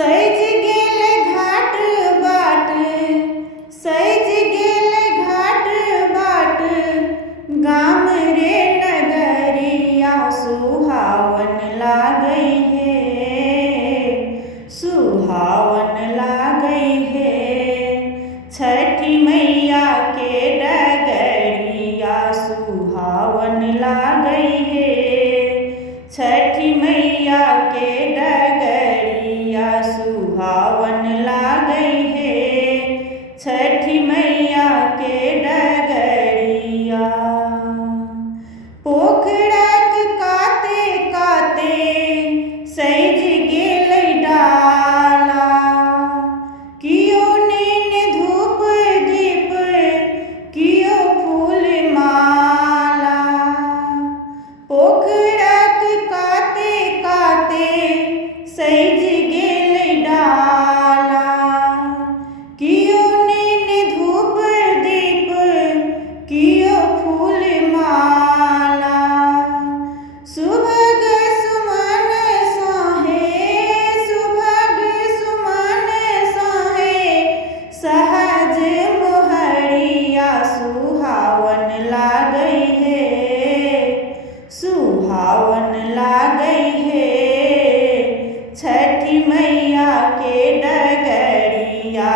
सज गेल घाट बाट, सज गेल घाट बाट, गाम रे नगरिया सुहावन लागै है, सुहावन लागै है। छठी मैया के डगरिया सुहावन लागै है, छठी मैया के डगरिया सुहावन लागै है, छठी मैया के डगरिया। पोखरक काते काते सज गेल डाला, कियो नेन धूप दीप, कियो फूल माला। पोखरक काते काते सज गेल डाला, कियो नेन धूप दीप, कियो फूल माला। सुभग सुमन साहे, सुभग सुमन साहे, सहज मोहरिया सुहावन लागै है, सुहावन लागै है। छठी मैया के डगरिया